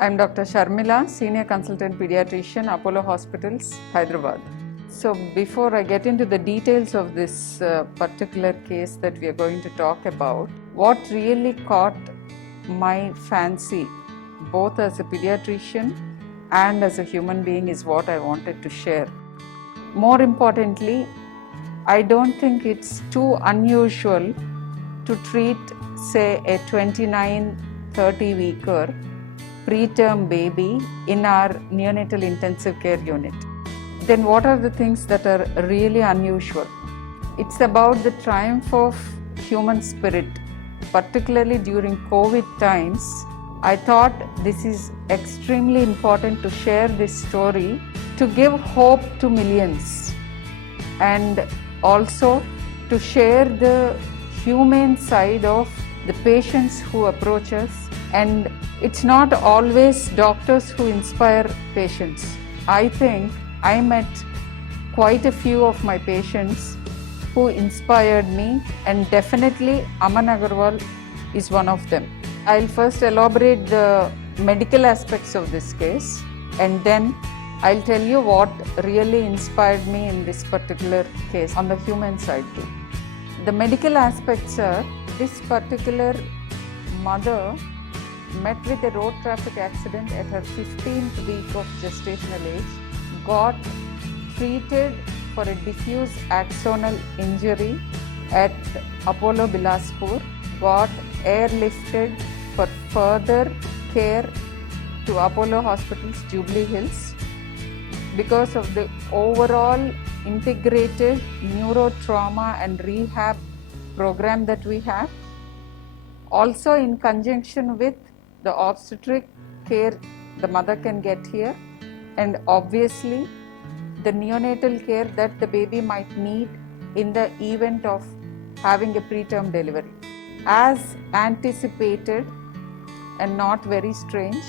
I'm Dr Sharmila, Senior Consultant Pediatrician, Apollo Hospitals, Hyderabad. So before I get into the details of this particular case that we are going to talk about, what really caught my fancy, both as a pediatrician and as a human being, is what I wanted to share. More importantly, I don't think it's too unusual to treat, say, a 29-30 weeker preterm baby in our neonatal intensive care unit. Then what are the things that are really unusual? It's about the triumph of human spirit. Particularly during COVID times, I thought this is extremely important to share this story to give hope to millions and also to share the humane side of the patients who approach us. And it's not always doctors who inspire patients. I think I met quite a few of my patients who inspired me, and definitely Manisha Agarwal is one of them. I'll first elaborate the medical aspects of this case, and then I'll tell you what really inspired me in this particular case on the human side too. The medical aspects are, this particular mother met with a road traffic accident at her 15th week of gestational age, got treated for a diffuse axonal injury at Apollo Bilaspur, got airlifted for further care to Apollo Hospitals Jubilee Hills. Because of the overall integrated neuro trauma and rehab program that we have, also in conjunction with the obstetric care the mother can get here, and obviously the neonatal care that the baby might need in the event of having a preterm delivery. As anticipated and not very strange,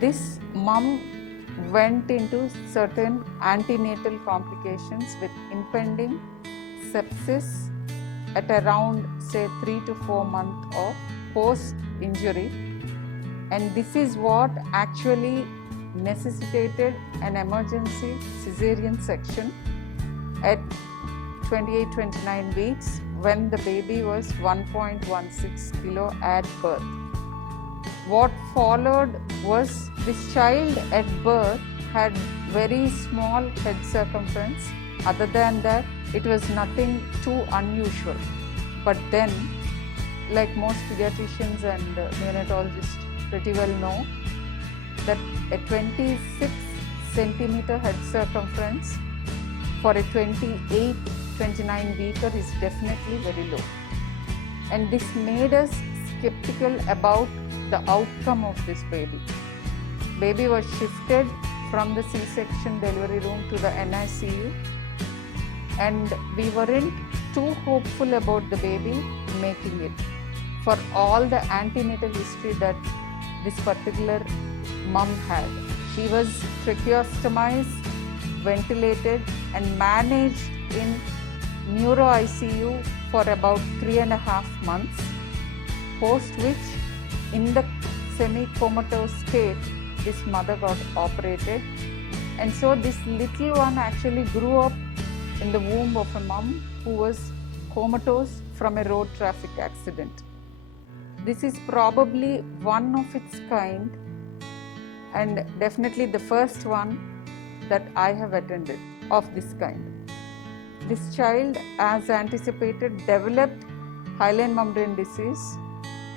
this mom went into certain antenatal complications with impending sepsis at around, say, 3 to 4 months of post-injury. And this is what actually necessitated an emergency cesarean section at 28-29 weeks when the baby was 1.16 kilo at birth. What followed was, this child at birth had very small head circumference. Other than that, it was nothing too unusual. But then, like most pediatricians and neonatologists pretty well know, that a 26 centimeter head circumference for a 28-29 weeker is definitely very low. And this made us skeptical about the outcome of this baby. Baby was shifted from the C-section delivery room to the NICU, and we weren't too hopeful about the baby making it for all the antenatal history that this particular mom had. She was tracheostomized, ventilated, and managed in Neuro ICU for about 3.5 months, post which, in the semi-comatose state, this mother got operated. And so this little one actually grew up in the womb of a mom who was comatose from a road traffic accident. This is probably one of its kind, and definitely the first one that I have attended of this kind. This child, as anticipated, developed hyaline membrane disease,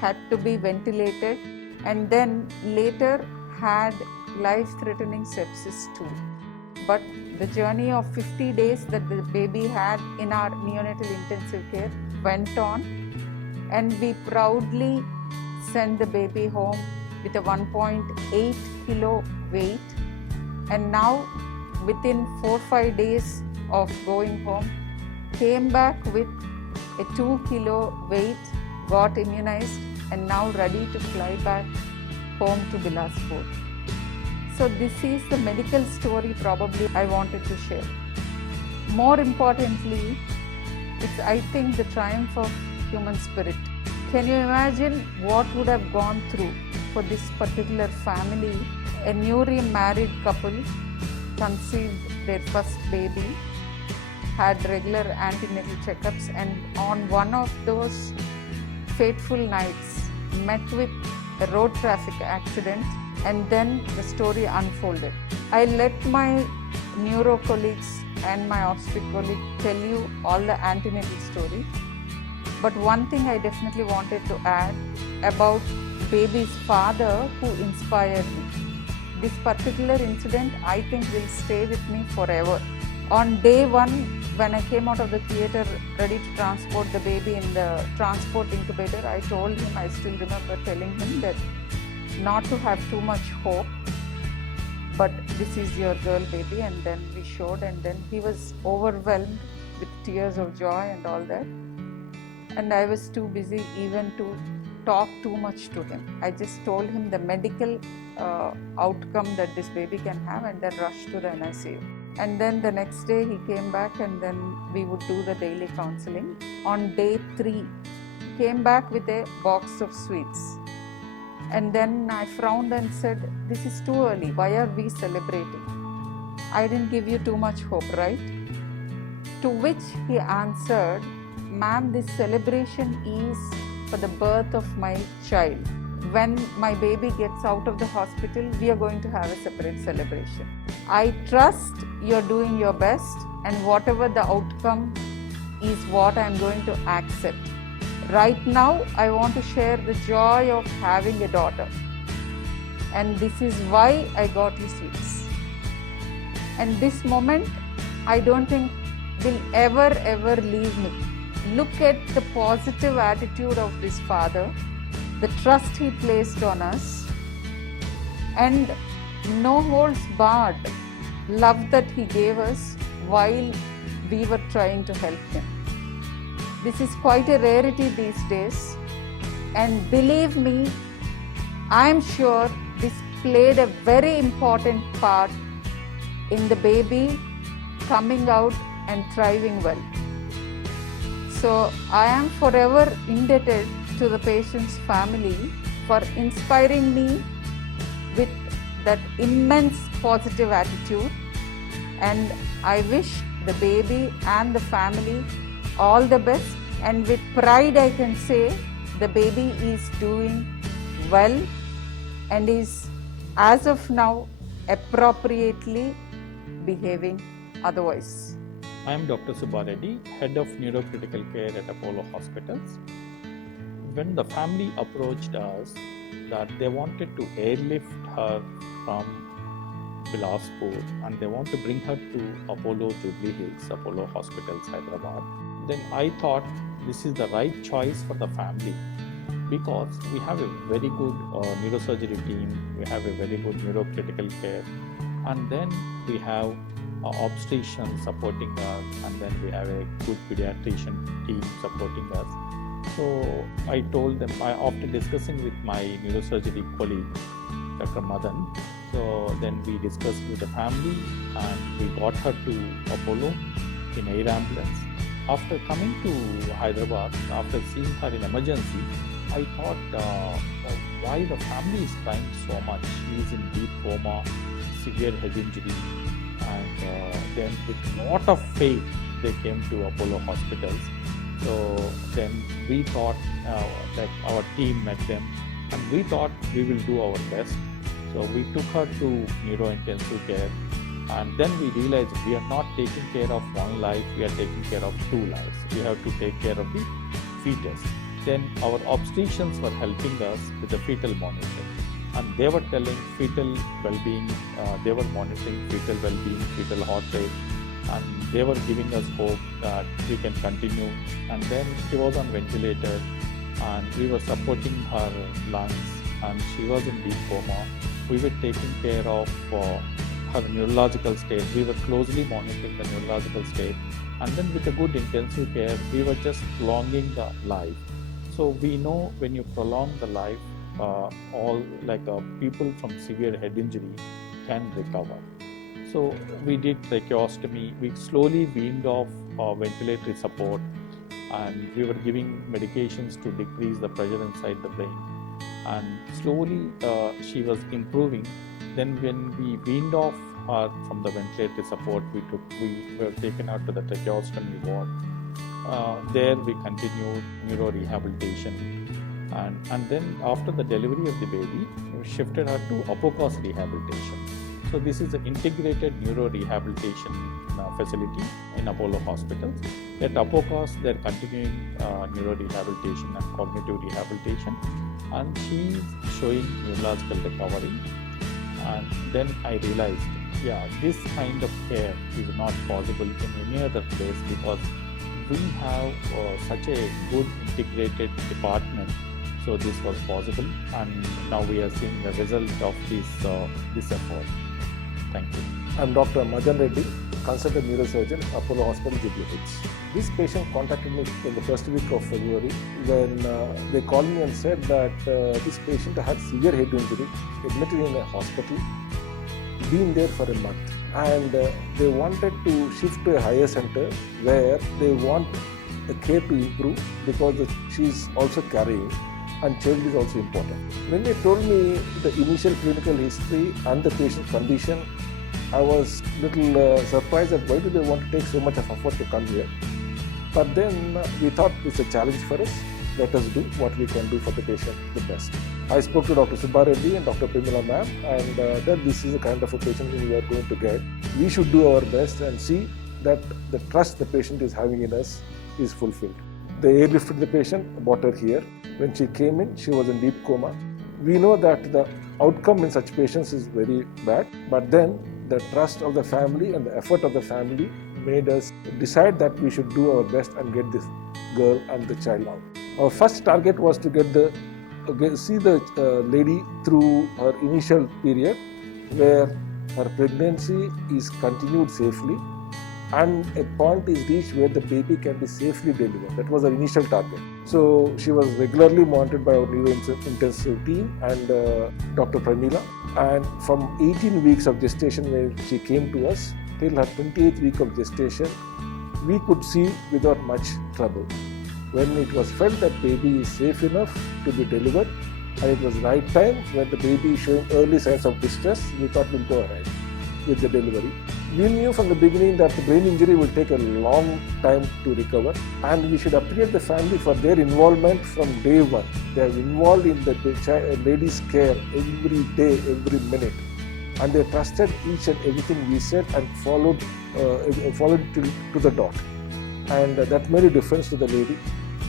had to be ventilated, and then later had life-threatening sepsis too. But the journey of 50 days that the baby had in our neonatal intensive care went on, and we proudly sent the baby home with a 1.8 kilo weight. And now, within 4-5 days of going home, came back with a 2 kilo weight, got immunized, and now ready to fly back home to Bilaspur. So this is the medical story probably I wanted to share. More importantly, it's, I think, the triumph of human spirit. Can you imagine what would have gone through for this particular family. A newly married couple conceived their first baby, had regular antenatal checkups, and on one of those fateful nights met with a road traffic accident, and then the story unfolded. I let my neuro colleagues and my obstetric colleague tell you all the antenatal story, but one thing I definitely wanted to add about baby's father who inspired me. This particular incident I think will stay with me forever. On day one, when I came out of the theatre ready to transport the baby in the transport incubator, I told him, I still remember telling him that not to have too much hope, but this is your girl baby. And then we showed, and then he was overwhelmed with tears of joy and all that. And I was too busy even to talk too much to him. I just told him the medical outcome that this baby can have, and then rushed to the NICU. And then the next day he came back, and then we would do the daily counseling. On day 3, he came back with a box of sweets. And then I frowned and said, this is too early, why are we celebrating? I didn't give you too much hope, right? To which he answered, ma'am, this celebration is for the birth of my child. When my baby gets out of the hospital, we are going to have a separate celebration. I trust you're doing your best, and whatever the outcome is what I'm going to accept. Right now, I want to share the joy of having a daughter. And this is why I got you sweets. And this moment, I don't think will ever leave me. Look at the positive attitude of this father, the trust he placed on us, and no holds barred love that he gave us while we were trying to help him. This is quite a rarity these days, and believe me, I am sure this played a very important part in the baby coming out and thriving well. So I am forever indebted to the patient's family for inspiring me with that immense positive attitude, and I wish the baby and the family all the best, and with pride I can say the baby is doing well and is as of now appropriately behaving otherwise. I am Dr Subba Reddy, Head of Neurocritical Care at Apollo Hospitals. When the family approached us that they wanted to airlift her from Bilaspur and they want to bring her to Apollo Jubilee Hills, Apollo Hospitals Hyderabad, then I thought this is the right choice for the family, because we have a very good neurosurgery team, we have a very good neurocritical care, and then we have obstetrician supporting us, and then we have a good pediatrician team supporting us. So I told them, after discussing with my neurosurgery colleague, Dr. Madan, so then we discussed with the family and we got her to Apollo in air ambulance. After coming to Hyderabad, after seeing her in emergency, I thought why the family is crying so much. She is in deep coma, severe head injury, and then with lot of faith they came to Apollo Hospitals. So then we thought that our team met them, and we thought we will do our best. So we took her to neuro intensive care, and then we realized we are not taking care of one life, we are taking care of 2 lives. We have to take care of the fetus. Then our obstetricians were helping us with the fetal monitoring, and they were telling fetal well-being, they were monitoring fetal well-being, fetal heart rate, and they were giving us hope that we can continue. And then she was on ventilator, and we were supporting her lungs, and she was in deep coma. We were taking care of her neurological state. We were closely monitoring the neurological state, and then with a good intensive care, we were just prolonging the life. So we know when you prolong the life, people from severe head injury can recover. So we did tracheostomy. We slowly weaned off ventilatory support, and we were giving medications to decrease the pressure inside the brain. and slowly she was improving. Then when we weaned off her from the ventilator support, we were taken out to the tracheostomy ward. There we continued neuro rehabilitation, and then after the delivery of the baby, we shifted her to APOCOS rehabilitation. So this is an integrated neuro rehabilitation facility in Apollo Hospitals. At APOCOS, they're continuing neuro rehabilitation and cognitive rehabilitation, and she's showing neurological recovery. And then I realized, this kind of care is not possible in any other place, because we have such a good integrated department. So this was possible, and now we are seeing the result of this effort. Thank you. I'm Dr. Madan Reddy, consultant neurosurgeon, Apollo Hospitals Jubilee Hills. This patient contacted me in the first week of February when they called me and said that this patient had severe head injury, admitted in a hospital, been there for a month, and they wanted to shift to a higher center where they want the care to improve, because she's also carrying and child is also important. When they told me the initial clinical history and the patient condition, I was a little surprised that why do they want to take so much of effort to come here. But then we thought it's a challenge for us. Let us do what we can do for the patient the best. I spoke to Dr Subba Reddy and Dr Prameela ma'am, and that this is the kind of a patient we are going to get. We should do our best and see that the trust the patient is having in us is fulfilled. They airlifted the patient, brought her here. When she came in, she was in deep coma. We know that the outcome in such patients is very bad, but then the trust of the family and the effort of the family made us decide that we should do our best and get this girl and the child out. Our first target was to see the lady through her initial period, where her pregnancy is continued safely and a point is reached where the baby can be safely delivered. That was our initial target. So she was regularly monitored by our neuro-intensive team and Dr. Prameela. And from 18 weeks of gestation when she came to us till her 28th week of gestation, we could see without much trouble. When it was felt that baby is safe enough to be delivered and it was right time, when the baby is showing early signs of distress, we thought we'll go ahead with the delivery. We knew from the beginning that the brain injury will take a long time to recover, and we should appreciate the family for their involvement from day one. They are involved in the lady's care every day, every minute, and they trusted each and everything we said and followed to the dot. And that made a difference to the lady.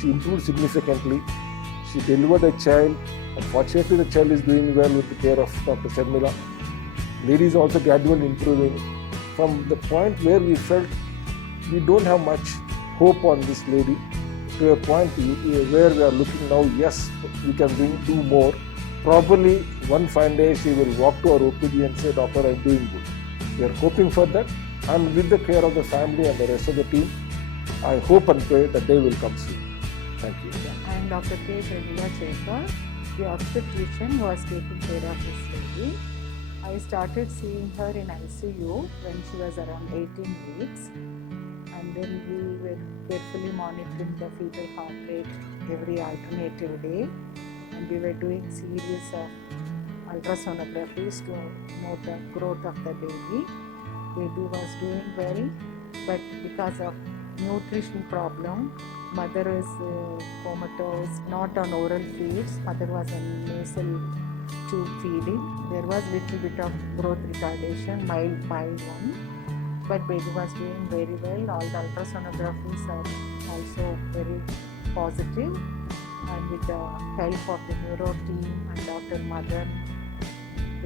She improved significantly. She delivered a child. Unfortunately, the child is doing well with the care of Dr. Sharmila. Lady is also gradually improving. From the point where we felt we don't have much hope on this lady, to a point where we are looking now, yes, we can do more. Probably one fine day she will walk to our OPD and say, Doctor, I'm doing good. We are hoping for that, and with the care of the family and the rest of the team, I hope and pray that day will come soon. Thank you. I am Dr Prameela Shekhar, the obstetrician who was taking care of this lady. I started seeing her in ICU when she was around 18 weeks, and then we were carefully monitoring the fetal heart rate every alternative day, and we were doing series of ultrasonographies to note the growth of the baby. Baby was doing well, but because of nutrition problem, mother is comatose, not on oral feeds, mother was on nasal tube feeding. There was little bit of growth retardation, mild one, but baby was doing very well. All the ultrasonographies are also very positive, and with the help of the neuro team and Dr. Madan,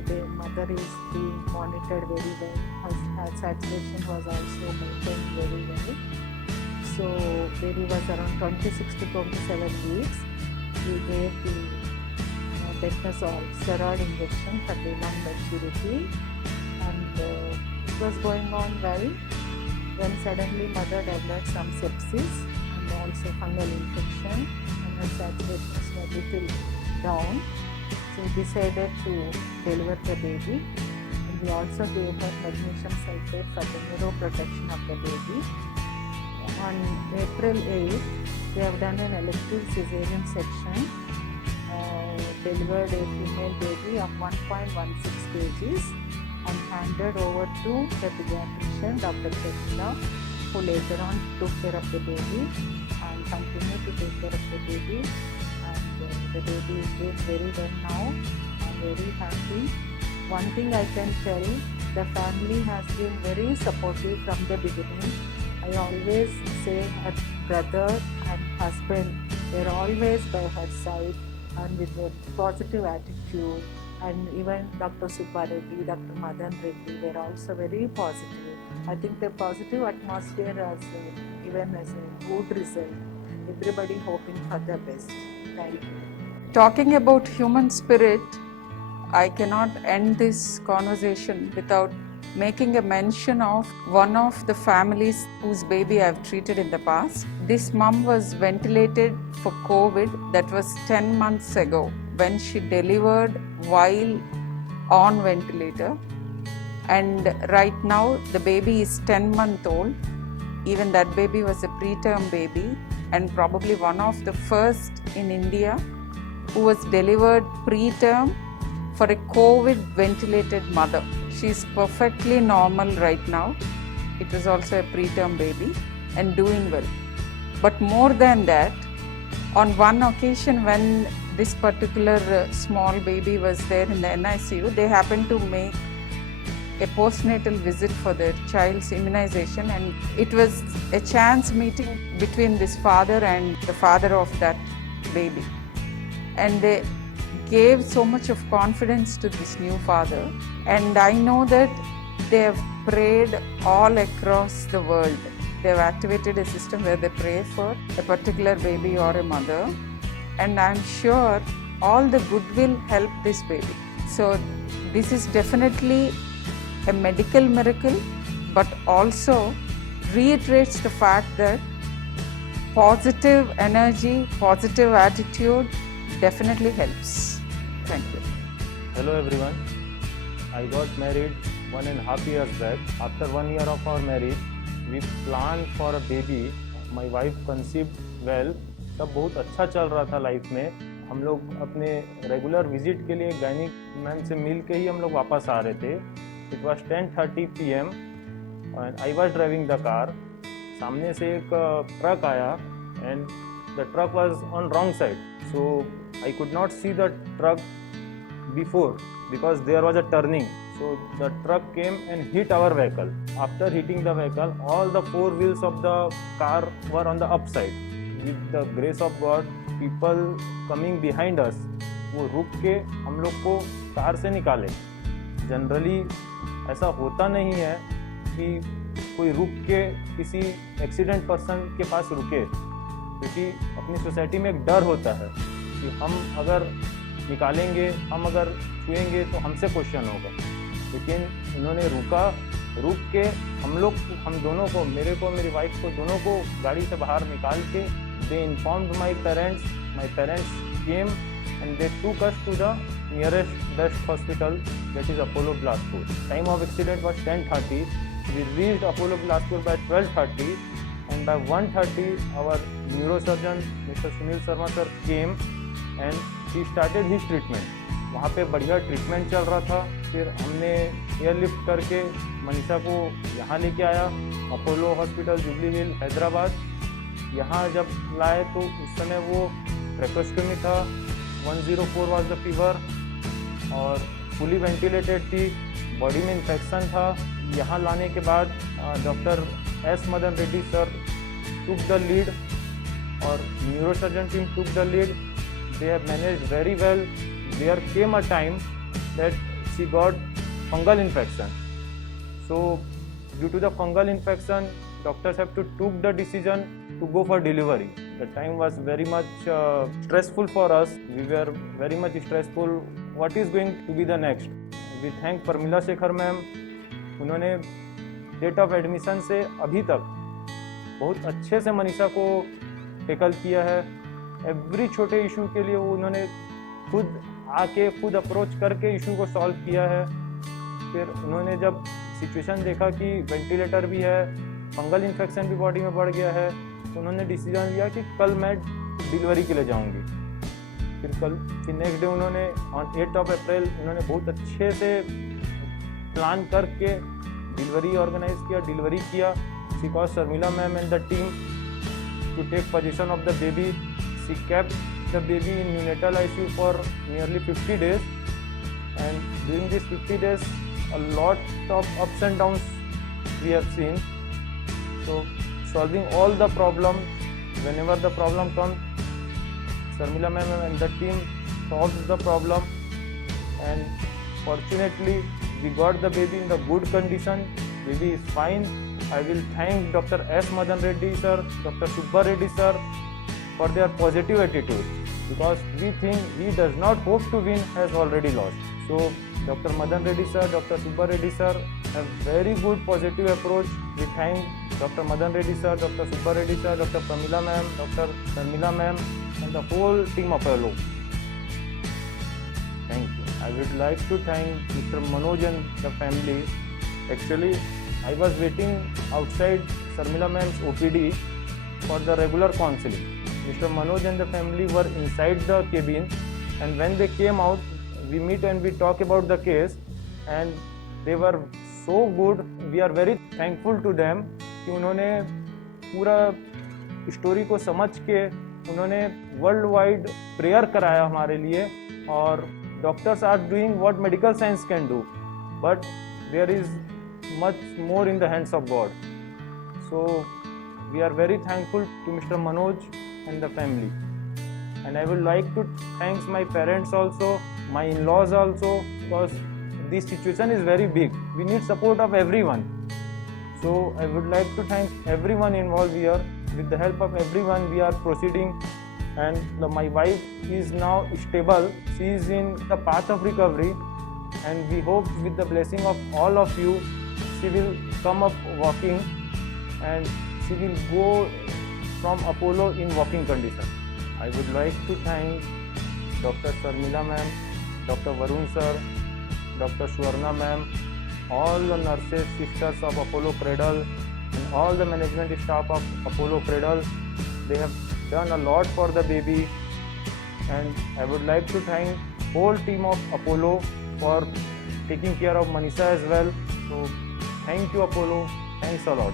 the mother is being monitored very well. Her saturation was also maintained very well. So baby was around 26 to 27 weeks. We gave the Betnazole steroid injection for the lung maturity, and it was going on well. When suddenly mother developed some sepsis and also fungal infection, and her saturations were little down. So we decided to deliver the baby, and we also gave her magnesium sulfate for the neuroprotection of the baby. On April 8th, we have done an elective cesarean section. delivered a female baby of 1.16 kgs and handed over to the pediatrician Dr Sharmila, who later on took care of the baby and continued to take care of the baby, and the baby is doing very well now. I'm very happy. One thing I can tell, the family has been very supportive from the beginning. I always say her brother and husband were always by her side and with a positive attitude, and even Dr Subba Reddy, Dr Madan Reddy were also very positive. I think the positive atmosphere has given us a good result. Everybody hoping for the best. Thank you. Talking about human spirit, I cannot end this conversation without making a mention of one of the families whose baby I have treated in the past. This mom was ventilated for COVID. That was 10 months ago when she delivered while on ventilator, and right now the baby is 10-month old. Even that baby was a preterm baby and probably one of the first in India who was delivered preterm for a COVID ventilated mother. She is perfectly normal right now. It was also a preterm baby and doing well. But more than that, on one occasion when this particular small baby was there in the NICU, they happened to make a postnatal visit for their child's immunization, and it was a chance meeting between this father and the father of that baby. And they gave so much of confidence to this new father, and I know that they have prayed all across the world. They have activated a system where they pray for a particular baby or a mother, and I'm sure all the good will help this baby. So this is definitely a medical miracle, but also reiterates the fact that positive energy, positive attitude definitely helps. Thank you. Hello everyone. I got married 1.5 years back. After 1 year of our marriage, we planned for a baby. My wife conceived well. तब बहुत अच्छा चल रहा था life में. हम लोग अपने रेगुलर विजिट के लिए गायनिक मैम से मिल के ही हम लोग वापस आ रहे थे. It was 10:30 PM and I was driving the car. सामने से एक ट्रक आया and the truck was on wrong side. So I could not see the truck before because there was a turning. So the truck came and hit our vehicle. After hitting the vehicle, all the 4 wheels of the car were on the upside. With the grace of God, people coming behind us, वो रुक के हम लोग को car से निकाले. Generally ऐसा होता नहीं है कि कोई रुक के किसी एक्सीडेंट पर्सन के पास रुके, क्योंकि अपनी सोसाइटी में एक डर होता है कि हम अगर निकालेंगे, हम अगर छुएंगे तो हमसे क्वेश्चन होगा. लेकिन इन्होंने रुक के हम दोनों को, मेरे को, मेरी वाइफ को, दोनों को गाड़ी से बाहर निकाल के they informed my parents came and they took us to the nearest best hospital, that is Apollo Bilaspur. Time of accident was 10:30. We reached Apollo Bilaspur by 12:30 and by 1:30 our neurosurgeon Mr. Sunil Sharma sir came and he started his treatment. वहाँ पे बढ़िया treatment चल रहा था. फिर हमने airlift करके मनीषा को यहाँ लेके आया, अपोलो हॉस्पिटल जुबली हिल हैदराबाद. यहाँ जब लाए तो उस समय वो ट्रैकोस्टोमी था, 104 वाज द फीवर और फुली वेंटिलेटेड थी, बॉडी में इन्फेक्शन था. यहाँ लाने के बाद doctor Madan Reddy sir took the lead और neurosurgeon team took the lead. They have managed very well. There came a time that she got fungal infection. So due to the fungal infection, doctors have to took the decision to go for delivery. The time was very much stressful for us. We were very much stressful. What is going to be the next? We thank Prameela Shekhar ma'am. उन्होंने date of admission से अभी तक बहुत अच्छे से मनीषा को tackle किया है. एवरी छोटे इशू के लिए वो उन्होंने खुद अप्रोच करके इशू को सॉल्व किया है. फिर उन्होंने जब सिचुएशन देखा कि वेंटिलेटर भी है, फंगल इन्फेक्शन भी बॉडी में बढ़ गया है, तो उन्होंने डिसीजन लिया कि कल मैं डिलीवरी के लिए जाऊंगी. फिर नेक्स्ट डे उन्होंने ऑन 8 अप्रैल उन्होंने बहुत अच्छे से प्लान करके डिलीवरी ऑर्गेनाइज किया, डिलीवरी किया. She called Sharmila ma'am and the team to take possession of the baby. She kept the baby in Neonatal ICU for nearly 50 days, and during these 50 days a lot of ups and downs we have seen. So solving all the problems, whenever the problem comes, Sharmila ma'am and the team solved the problem, and fortunately we got the baby in the good condition. Baby is fine. I will thank Dr. Madan Reddy sir, Dr. Subba Reddy sir for their positive attitude, because we think he does not hope to win, has already lost. So Dr. Madan Reddy sir, Dr. Subba Reddy sir have very good positive approach. We thank Dr. Madan Reddy sir, Dr. Subba Reddy sir, Dr. Prameela ma'am, Dr. Sharmila ma'am and the whole team Apollo. Thank you. I would like to thank Mr. Manoj and the family. Actually, I was waiting outside Sharmila ma'am's OPD for the regular counseling. Mr. Manoj and the family were inside the cabin, and when they came out, we meet and we talk about the case, and they were so good. We are very thankful to them कि उन्होंने पूरा story को समझ के उन्होंने world wide prayer कराया हमारे लिए. और doctors are doing what medical science can do, but there is much more in the hands of God. So we are very thankful to Mr. Manoj and the family, and I would like to thank my parents also, my in-laws also, because this situation is very big. We need support of everyone. So I would like to thank everyone involved here. With the help of everyone we are proceeding, and my wife is now stable. She is in the path of recovery, and we hope with the blessing of all of you she will come up walking, and she will go from Apollo in walking condition. I would like to thank Dr. Sharmila ma'am, Dr. Varun sir, Dr. Swarna ma'am, all the nurses, sisters of Apollo Cradle, and all the management staff of Apollo Cradle. They have done a lot for the baby, and I would like to thank whole team of Apollo for taking care of Manisha as well. So thank you Apollo, thanks a lot.